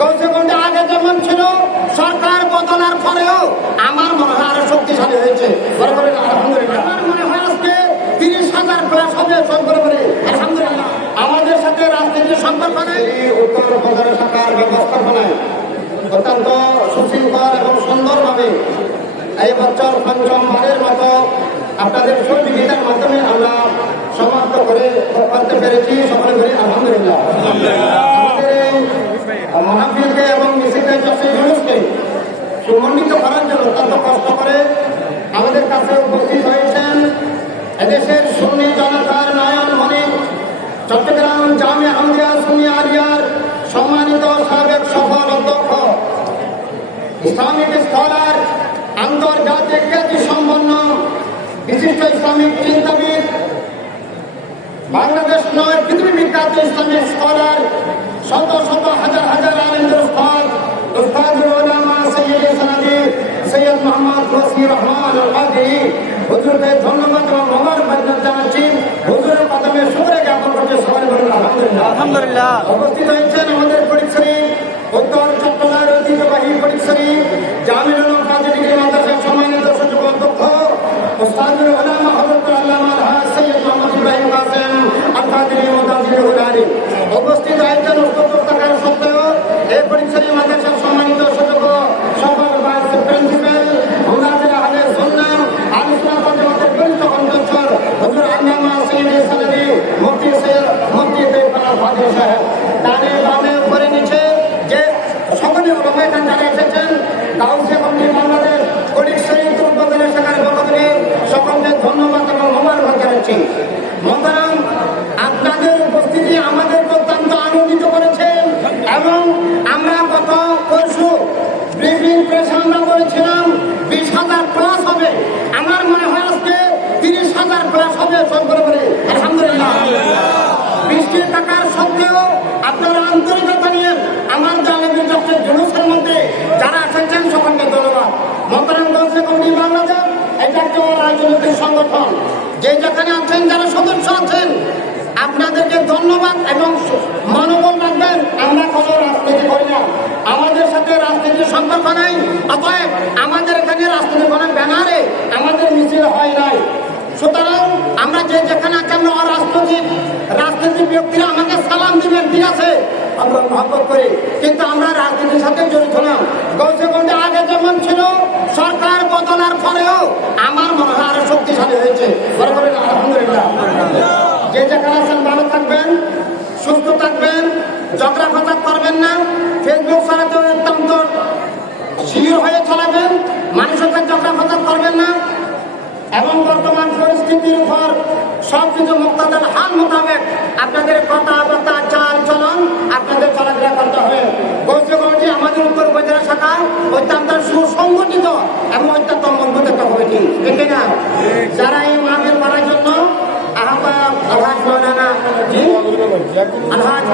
গৌসেগঞ্জে আগে যেমন ছিল, সরকার বদলার পরেও আমার মনে হয় আরও শক্তিশালী হয়েছে। আমার করে আমাদের সাথে রাজনীতির সম্পর্ক নেই। উত্তর প্রধান শাখার ব্যবস্থাপনায় অত্যন্ত সুশৃঙ্খল এবং সুন্দরভাবে এই বছর পঞ্চমবারের মতো আপনাদের সহযোগিতার মাধ্যমে আমরা সমাপ্ত করে করতে পেরেছি। সকলে এই মাহফিলকে এবং মিছিলকে চষে মানুষকে সুমন্ডিত করার জন্য অত্যন্ত কষ্ট করে আমাদের কাছে উপস্থিত হয়েছেন। এদেশের সুন্নি জনতার নয়ন মনে চট্টগ্রাম জামে আহমদিয়া সুনি আরিয়ার সম্মানিত সাবেক সফল অধ্যক্ষ। ইসলামিক স্কলার, আন্তর্জাতিক খ্যাতি সম্পন্ন বিশিষ্ট ইসলামিক চিন্তাবিদ, বাংলাদেশ নয় পৃথিবী বিখ্যাত ইসলামিক স্কলার শত শত হাজার হাজার আলেমদের উস্তাদ উস্তাদুল উলামা সৈয়দ সানাদি সৈয়দ মোহাম্মদ রসির রহমান আল কাদরি হুজুরকে ধন্যবাদ এবং মোবারকবাদ জানাচ্ছি। হুজুরের কদমে শুভরে জ্ঞাপন করছে সবাই বলুন আলহামদুলিল্লাহ। আলহামদুলিল্লাহ। উপস্থিত হয়েছেন আমাদের পরীক্ষারী উত্তর চট্টগ্রামের ঐতিহ্যবাহী পরীক্ষারী জামিনুল ফাজিল ডিগ্রি মাদ্রাসার সম্মানিত সচিব অধ্যক্ষ ওস্তাদুল উলামা হযরত আল্লামা আলহাজ সৈয়দ মোহাম্মদ ইব্রাহিম কাসেম আল কাদরি মুদাজির হুলারি উপস্থিত হয়েছেন উত্তর থাকার সত্ত্বেও এই পরীক্ষারী মাদ্রাসার সম্মানিত সচিব সফল ভাইস প্রিন্সিপাল মুদাজির আহলে সুন্নাহ আল সুন্নাহ জামাতের বরিষ্ঠ কণ্ঠস্বর হুজুর আল্লামা সৈয়দ সালাদি মুফতি সৈয়দ মুফতি বেপারা ফাজিল সাহেব ডানে বামে উপরে নিচে যে সকলে ওলামা এখান যারা এসেছেন কাউন্সিল কমিটি বাংলাদেশ কলিক শহীদ উদ্বোধনের শাখার পক্ষ থেকে সকলকে ধন্যবাদ এবং মোবারকবাদ জানাচ্ছি মোহতারাম আপনাদের উপস্থিতি আমাদেরকে অত্যন্ত আনন্দিত করেছে এবং আমরা গত পরশু ব্রিফিং প্রেস আমরা বলেছিলাম বিশ হাজার প্লাস হবে আমার মনে হয় আজকে তিরিশ হাজার প্লাস হবে সব করে বলে আলহামদুলিল্লাহ বৃষ্টি থাকার সত্ত্বেও আপনারা আন্তরিকতা নিয়ে আমার জালেমের যখন জুলুসের মধ্যে যারা এসেছেন সকলকে ধন্যবাদ মন্ত্রণ গঞ্জে কমিটি রাজনৈতিক সংগঠন। যে যেখানে আছেন, যারা সদস্য আছেন, আপনাদেরকে ধন্যবাদ এবং মনোবল রাখবেন। আমরা কোনো রাজনীতি করি না। আমাদের সাথে রাজনীতির সম্পর্ক নাই। অতএব আমাদের এখানে রাজনীতি কোনো ব্যানারে আমাদের মিছিল হয় নাই। সুতরাং আমরা যে যেখানে আছেন রাজনৈতিক রাজনৈতিক ব্যক্তিরা আমাকে সালাম দিবেন, ঠিক আছে? আমরা মহব্বত করি। কিন্তু আমরা রাজনীতির সাথে জড়িত না। গৌসেগঞ্জে আগে যেমন ছিল সরকার বদলার পরেও আমার মনে হয় আরও শক্তিশালী হয়েছে বলে বলেন আলহামদুলিল্লাহ যে যেখানে আছেন ভালো থাকবেন সুস্থ থাকবেন ঝগড়া ফসাদ করবেন না ফেসবুক ছাড়াতে অত্যন্ত শির হয়ে চলাবেন মানুষের সাথে ঝগড়া ফসাদ করবেন না, এবং বর্তমান পরিস্থিতির উপর সব কিছু মুক্তাদার হাল মোতাবেক আপনাদের কথাবার্তা চাল, চলন আপনাদের চলাফেরা করতে হবে। গৌসগঞ্জে আমাদের উত্তর উপজেলা শাখা অত্যন্ত সুসংগঠিত এবং অত্যন্ত মজবুত একটা কমিটি না যারা এই মাহফিল করার জন্য আলহাজ মৌলানা জি আলহাজ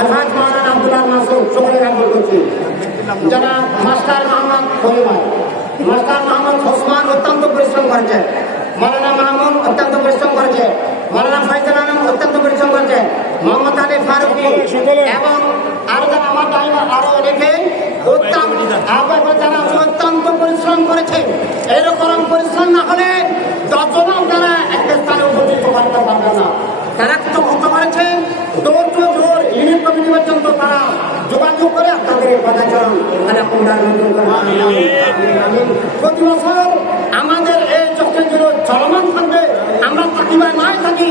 আলহাজ মৌলানা আব্দুল্লাহ মাসুদ সকলে আব্দুল করছি যারা মাস্টার মোহাম্মদ খলিমায় মাস্টার মোহাম্মদ ওসমান অত্যন্ত পরিশ্রম করেছে মৌলানা মাহমুদ অত্যন্ত পরিশ্রম করেছে মৌলানা আলম অত্যন্ত পরিশ্রম করেছে মোহাম্মদ আলী ফারুকি এবং আরও যারা আমার ড্রাইভার আরও অনেকে অত্যন্ত যারা অত্যন্ত পরিশ্রম করেছে এরকম পরিশ্রম না হলে একটা স্থানে উপস্থিত করতে পারবে না। তারা তো করতে পারেছে door to door unit committee পর্যন্ত তারা যোগাযোগ করে আপনাদের কথা চান তারা পুনরাবৃত্তি প্রতি বছর আমাদের এই চক্রের জন্য চলমান থাকবে। আমরা থাকি নাই থাকি।